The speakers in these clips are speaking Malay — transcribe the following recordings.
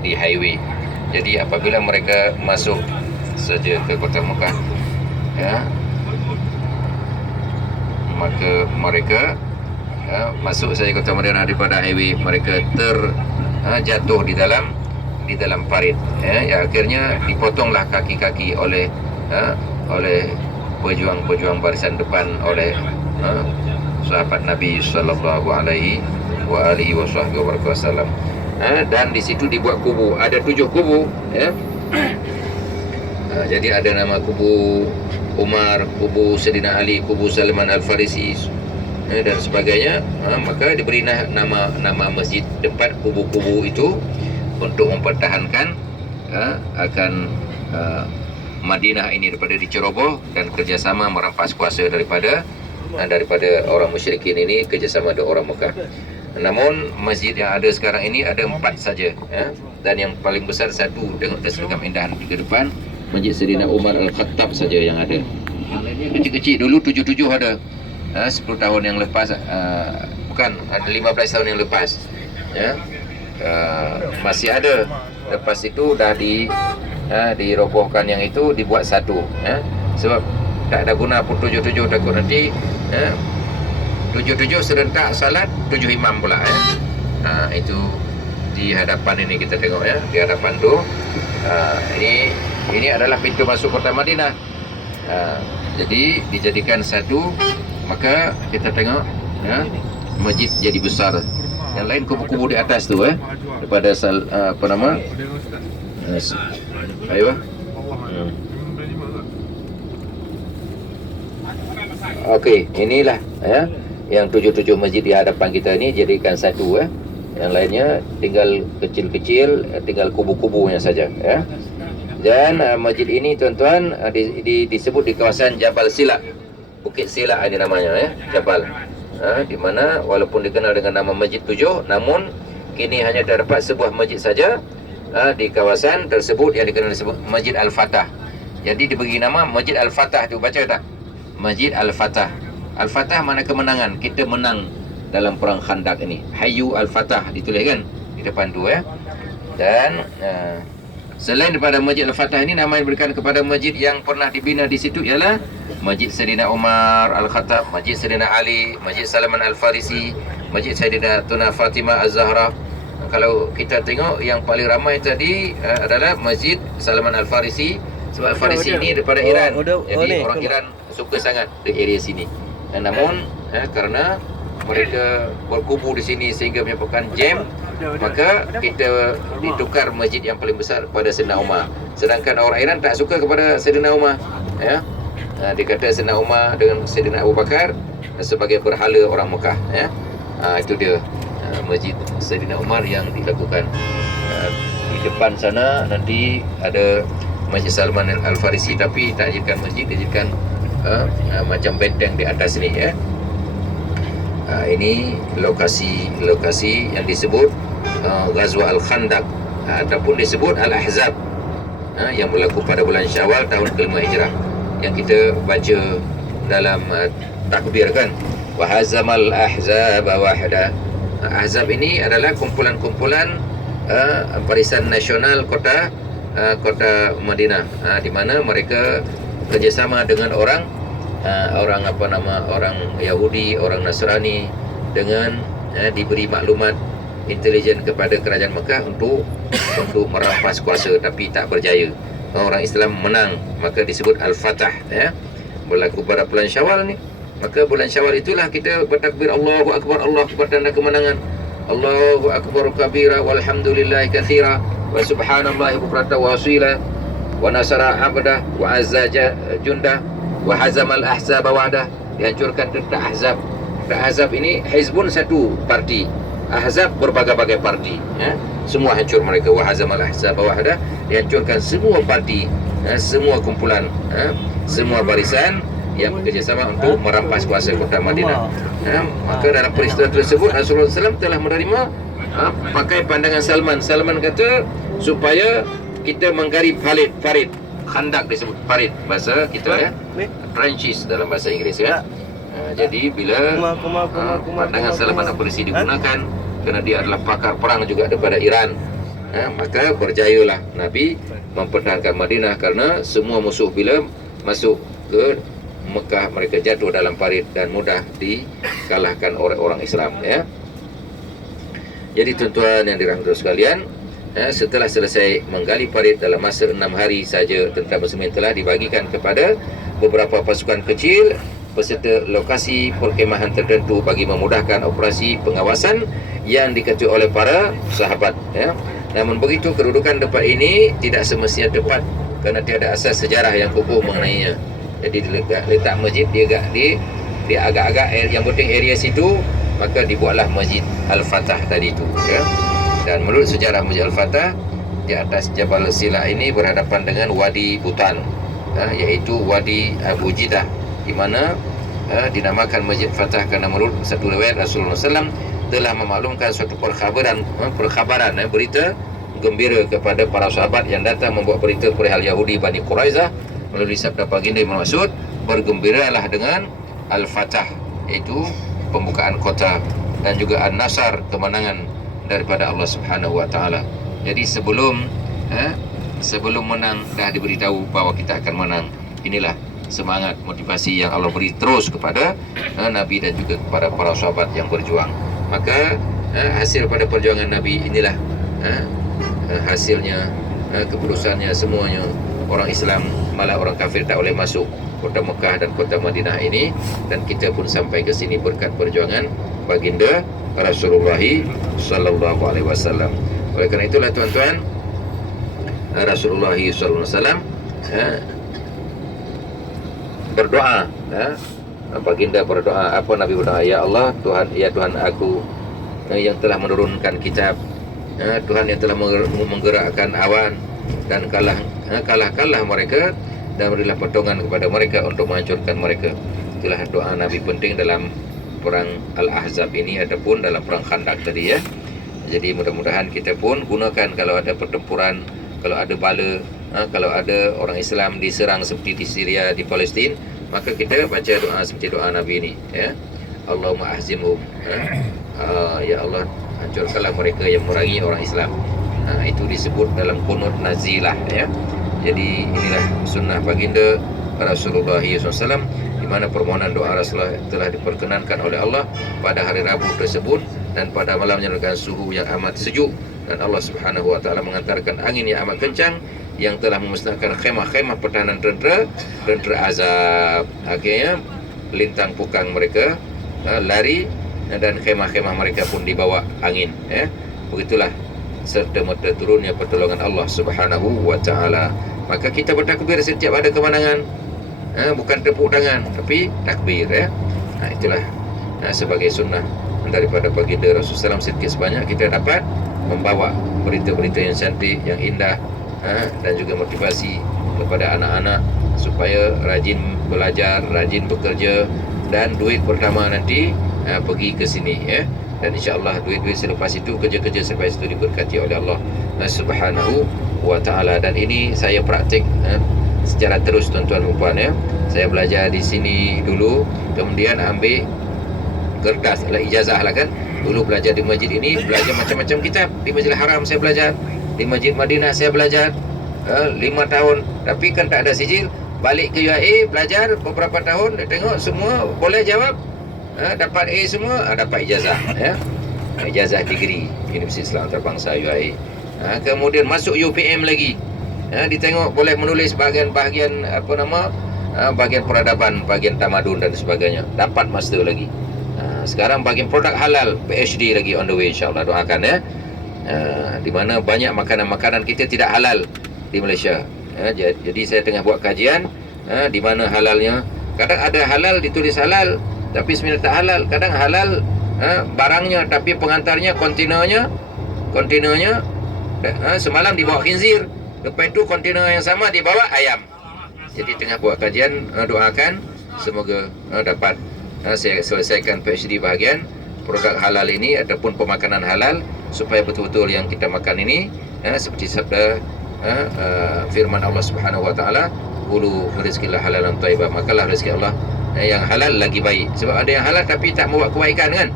di highway. Jadi apabila mereka masuk saja ke kota Mekah, ya, maka mereka masuk saja kota Madinah daripada highway, mereka terjatuh di dalam parit, ya, akhirnya dipotonglah kaki-kaki oleh pejuang-pejuang barisan depan, oleh sahabat Nabi sallallahu alaihi wasallam. Dan di situ dibuat kubu, ada 7 kubu, ya. Jadi ada nama kubu Umar, kubu Sayyidina Ali, kubu Salman Al-Farisi, dan sebagainya. Maka diberi nama masjid depan kubu-kubu itu untuk mempertahankan akan Madinah ini daripada diceroboh dan kerjasama merampas kuasa daripada orang musyrikin ini, kerjasama dengan orang Mekah. Namun masjid yang ada sekarang ini ada 4 saja, dan yang paling besar satu, tengok seragam indahan di depan, Masjid Sayyidina Umar Al-Khattab saja yang ada. Yang lainnya kecil-kecil, dulu 7 ada 10 tahun yang lepas, bukan, ada 15 tahun yang lepas, ya. Masih ada. Lepas itu dah dirobohkan, yang itu dibuat satu, ya. Sebab tak ada guna pun 7 takut nanti 7 serentak salat 7 imam pula, ya. Itu di hadapan ini kita tengok, ya, di hadapan tu. Ini adalah pintu masuk kota Madinah. Jadi dijadikan satu, maka kita tengok, ya, masjid jadi besar. Yang lain kubu-kubu di atas tu, daripada apa nama? Ayo. Okey, inilah, ya, yang 7 masjid di hadapan kita ni jadikan satu, Yang lainnya tinggal kecil-kecil, tinggal kubu-kubunya saja, ya. Dan masjid ini, tuan-tuan, disebut di kawasan Jabal Sila, Bukit Sila ini namanya, ya, Jabal. Di mana walaupun dikenal dengan nama Masjid 7, namun kini hanya terdapat sebuah masjid saja di kawasan tersebut yang dikenal disebut Masjid Al-Fatah. Jadi diberi nama Masjid Al-Fatah tu, baca tak? Masjid Al-Fatah. Al-Fatah mana kemenangan, kita menang dalam perang Khandak ini. Hayyu Al-Fatah ditulis kan di depan tu, ya. Dan selain daripada Masjid Al-Fatah ini, nama yang diberikan kepada masjid yang pernah dibina di situ ialah Masjid Sayyidina Umar Al-Khattab, Masjid Sayyidina Ali, Masjid Salman Al-Farisi, Masjid Sayyidina Tuna Fatimah Az-Zahra. Kalau kita tengok yang paling ramai tadi adalah Masjid Salman Al-Farisi, sebab Al-Farisi ini daripada Iran. Jadi orang Iran suka sangat di area sini. Namun kerana mereka berkubu di sini sehingga menyebabkan jam, maka kita ditukar masjid yang paling besar kepada Sayyidina Umar. Sedangkan orang Iran tak suka kepada Sayyidina Umar, ya. Dia kata Sayyidina Umar dengan Sayyidina Abu Bakar sebagai berhala orang Mekah, ya. Itu dia masjid Sayyidina Umar yang dilakukan. Di depan sana nanti ada Masjid Salman Al-Farisi, tapi tak jadikan masjid, dijadikan macam benteng di atas ni, ya. Ini lokasi yang disebut Ghazwa Al-Khandaq, ataupun disebut Al-Ahzab, yang berlaku pada bulan Syawal tahun ke-5 Hijrah, yang kita baca dalam takbir, kan, wa hazamal ahzaba wahda. Ahzab ini adalah kumpulan-kumpulan barisan nasional kota Madinah, di mana mereka kerjasama dengan orang Yahudi, orang Nasrani, dengan diberi maklumat intelijen kepada kerajaan Mekah untuk merampas kuasa, tapi tak berjaya. Orang Islam menang, maka disebut Al-Fatah, ya. Berlaku pada bulan Syawal ni. Maka bulan Syawal itulah kita bertakbir Allahu Akbar, Allahu Akbar, tanda kemenangan. Allahu Akbar kabira walhamdulillahi katsira wa subhanallahi bukratan wa asila wa nasara abdah wa azza jundah wa hazamal ahzab wa'dah. Dihancurkan tentang Ahzab. Ahzab ini Hizbun satu parti, Ahzab berbagai-bagai parti, ya. Semua hancur mereka. Wa hazamal ahzab wa'dah, dihancurkan semua parti, semua kumpulan, semua barisan yang bekerjasama untuk merampas kuasa kota Madinah. Maka dalam peristiwa tersebut Rasulullah SAW telah menerima pakai pandangan Salman. Salman kata supaya kita menggarip Farid. Khandak disebut Farid bahasa kita, ya. Trenches dalam bahasa Inggeris, ya. Jadi bila pandangan Salman Al-Farisi digunakan, kerana dia adalah pakar perang juga daripada Iran, maka berjayalah Nabi mempertahankan Madinah, kerana semua musuh bila masuk ke Mekah mereka jatuh dalam parit dan mudah dikalahkan oleh orang Islam, ya. Jadi tuan-tuan yang dirahmati sekalian, setelah selesai menggali parit dalam masa 6 hari saja, tentera muslimin telah dibagikan kepada beberapa pasukan kecil beserta lokasi perkemahan tertentu bagi memudahkan operasi pengawasan yang diketuai oleh para sahabat, ya. Namun begitu, kedudukan tempat ini tidak semestinya tepat kerana tiada asas sejarah yang kukuh mengenainya. Jadi letak masjid dia agak-agak yang penting area situ, maka dibuatlah Masjid Al-Fatah tadi itu, ya. Dan menurut sejarah Masjid Al-Fatah, di atas Jabal Sila ini berhadapan dengan Wadi Butan, iaitu Wadi Abu Jidah, di mana dinamakan Masjid Fatah kerana menurut satu riwayat Rasulullah SAW telah memaklumkan suatu perkhabaran, berita gembira kepada para sahabat yang datang membawa berita perihal Yahudi Bani Quraizah melalui sabda baginda yang bermaksud, bergembiralah dengan Al-Fatah, iaitu pembukaan kota, dan juga An-Nasar, kemenangan daripada Allah Subhanahu wa taala. Jadi sebelum menang dah diberitahu bahawa kita akan menang. Inilah semangat motivasi yang Allah beri terus kepada Nabi dan juga kepada para sahabat yang berjuang. Maka hasil pada perjuangan Nabi inilah hasilnya, keputusannya semuanya. Orang Islam, malah orang kafir tak boleh masuk kota Mekah dan kota Madinah ini, dan kita pun sampai ke sini berkat perjuangan baginda Rasulullah sallallahu alaihi wasallam. Oleh kerana itulah tuan-tuan, Rasulullah sallallahu alaihi wasallam berdoa, baginda berdoa. Apa Nabi berdoa? Ya Allah, Tuhan, ya Tuhan aku yang telah menurunkan kitab, Tuhan yang telah menggerakkan awan, dan kalahkanlah mereka dan berilah pertolongan kepada mereka untuk menghancurkan mereka. Itulah doa Nabi penting dalam perang Al-Ahzab ini ataupun dalam perang Khandak tadi, ya. Jadi mudah-mudahan kita pun gunakan kalau ada pertempuran, kalau ada bala, kalau ada orang Islam diserang seperti di Syria, di Palestin, maka kita baca doa seperti doa Nabi ini, ya. Allahumma ahzimhum, ya Allah, hancurkanlah mereka yang merangi orang Islam. Itu disebut dalam kunut nazilah, ya. Jadi inilah sunnah baginda Rasulullah SAW, di mana permohonan doa Rasulullah telah diperkenankan oleh Allah pada hari Rabu tersebut, dan pada malamnya dengan suhu yang amat sejuk, dan Allah Subhanahu wa taala mengantarkan angin yang amat kencang yang telah memusnahkan khemah-khemah pertahanan tentera azab. Akhirnya lintang pukang mereka lari, dan khemah-khemah mereka pun dibawa angin, ya. Begitulah serta merta turunnya pertolongan Allah Subhanahu wa taala. Maka kita bertakbir setiap ada kemenangan, bukan tepuk tangan tapi takbir, ya. Itulah sebagai sunnah daripada baginda Rasulullah SAW. Sedikit sebanyak kita dapat membawa berita-berita yang cantik, yang indah, dan juga motivasi kepada anak-anak supaya rajin belajar, rajin bekerja, dan duit pertama nanti pergi ke sini, ya. Dan insya-Allah duit-duit selepas itu, kerja-kerja selepas itu diberkati oleh Allah Subhanahu wa taala. Dan ini saya praktik secara terus, tuan-tuan dan puan, ya. Saya belajar di sini dulu, kemudian ambil kertas lah, ijazah lah kan. Dulu belajar di masjid ini, belajar macam-macam kitab. Di Masjidil Haram saya belajar, di Masjid Madinah saya belajar 5 tahun, tapi kan tak ada sijil. Balik ke UAE belajar beberapa tahun, tengok semua boleh jawab, dapat A semua, dapat ijazah, ya. Ijazah degree Universiti Islam Antarabangsa UAE. Kemudian masuk UPM lagi, ditengok boleh menulis bahagian bahagian peradaban, bahagian tamadun dan sebagainya, dapat master lagi. Sekarang bahagian produk halal, PhD lagi on the way, insyaAllah. Doakan, ya. Di mana banyak makanan-makanan kita tidak halal di Malaysia, jadi saya tengah buat kajian di mana halalnya. Kadang ada halal ditulis halal tapi sebenarnya tak halal. Kadang halal barangnya tapi pengantarnya, kontainernya semalam dibawa khinzir, lepas itu kontainer yang sama dibawa ayam. Jadi tengah buat kajian, doakan semoga dapat saya selesaikan PhD bahagian produk halal ini ataupun pemakanan halal, supaya betul-betul yang kita makan ini seperti sabda firman Allah Subhanahu wa taala, "Qulu rizqillahi halalan thayyiban." Makalah rezeki Allah yang halal lagi baik. Sebab ada yang halal tapi tak membuat kebaikan, kan.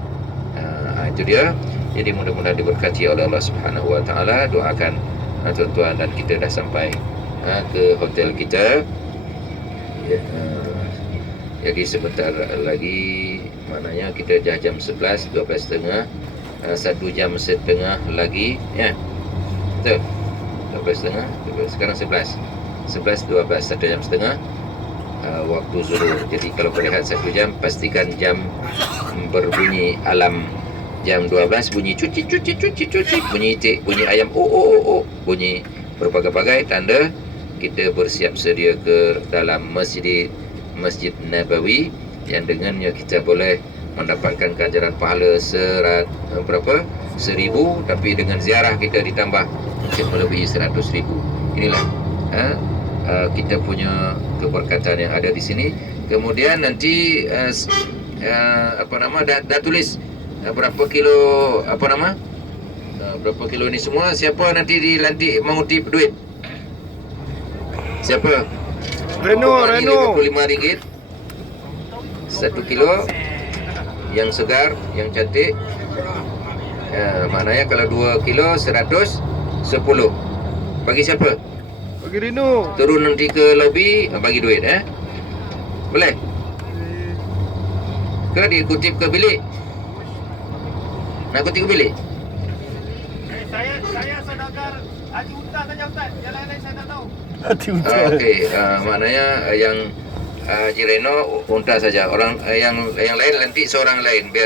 Itu dia. Jadi mudah-mudahan diberkati oleh Allah Subhanahu Wa Taala. Doakan tuan-tuan, dan kita dah sampai ke hotel kita. Ya, jadi sebentar lagi, maknanya kita dah jam 11, 12.30, 1 jam setengah lagi, ya. Betul. 12.30, sekarang 11, 12, 1 jam setengah waktu zuhur. Jadi kalau berehat 1 jam, pastikan jam berbunyi alam. Jam 12 bunyi cuci, bunyi itik, bunyi ayam, bunyi berbagai-bagai tanda kita bersiap sedia ke dalam Masjid Nabawi, yang dengannya kita boleh mendapatkan ganjaran pahala berapa? 1,000, tapi dengan ziarah kita ditambah mungkin melebihi 100,000. Inilah kita punya keberkatan yang ada di sini. Kemudian nanti dah tulis berapa kilo berapa kilo ini semua. Siapa nanti dilantik menguti duit? Siapa? Reno. RM55 1 kilo yang segar, yang cantik. Maknanya kalau 2 kilo 110. Bagi siapa? Bagi Reno. Turun nanti ke lobi, bagi duit, boleh? Ke dikutip ke bilik? Nak kutip ke bilik? Saya saudagar Haji Unta saja Ustaz. Yang lain-lain saya tak tahu. Okey, maknanya yang Haji Reno Unta saja. Orang yang lain nanti seorang lain, biar